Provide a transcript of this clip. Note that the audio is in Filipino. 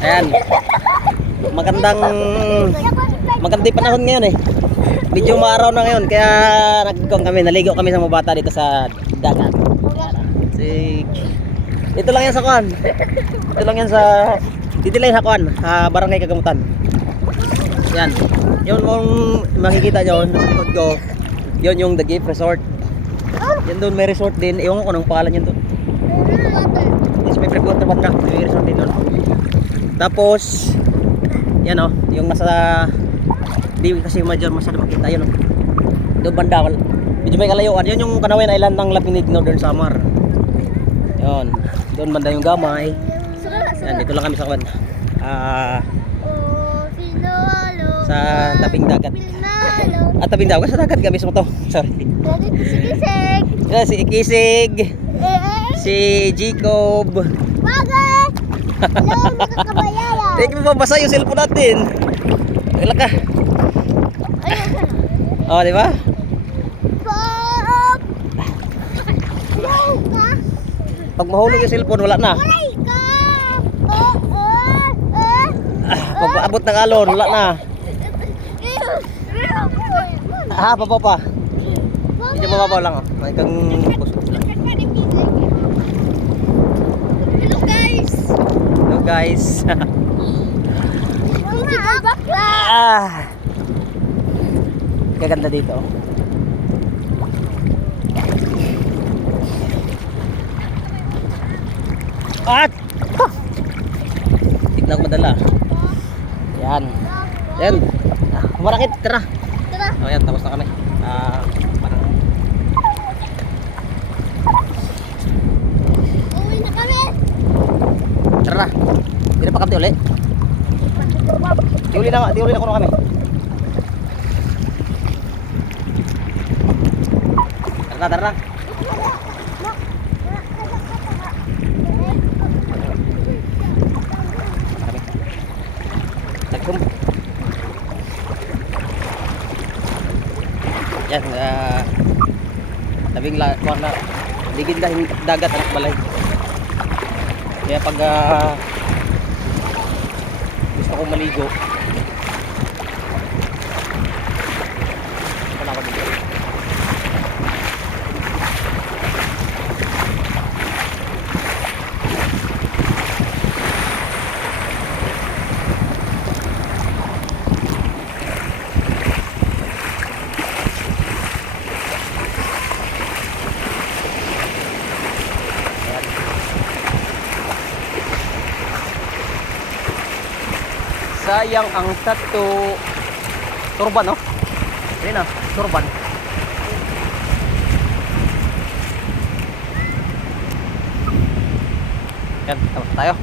Ayan. Magandang panahon ngayon eh. Medyo maaraw na ngayon kaya naligo kami sa mga bata dito sa dagat. Ito lang yan sa kuan. Ito lang yan sa dito lang sa kuan, Barangay Kagamutan. Yan. Yun mong makikita nyo sa likod ko. Yun yung The Gift Resort. Yan doon may resort din. Ewan ko anong pangalan yan doon. May pre-water banda. May resort din doon. Tapos yan o, yung nasa di kasi masyado makita yun o. Doon banda, medyo may kalayuan. Yun yung Kanawen Island ng Lapinig Northern Samar. Yun, doon banda yung gamay. Yan, dito lang kami sa kawan. Sa tabing dagat. Tabing dagat, sa dagat kami mismo to. Sorry. Yan, si Ikisig. Si Jacob. Bakit? Hello, mga kabayaran. Tingnan mo mabasa yung cellphone natin. Wala ka. Oh, di ba? Pop. Hello ka. Pag mahulog yung cellphone, wala na. Aray ka. Pag maabot ng alon, wala na. Baba pa. Medyo mababaw lang. Hanggang Hello guys. hello guys. Bakla. Gaganda dito. At tignan ko madala. Yan. Yan. Marakit, tara. Tara. Oh, yan, tapos na kami. Parang Uwi na kami. tara na. Hindi na pa kami uli. Di uli na kuno kami. Tara na. Nagkum. Yan, tabing na ligid na dagat anak balay. Kaya pag gusto kong maligo, wala ko dito. Sayang ang turban, no? Ayun na, turban. Yan, tapos tayo.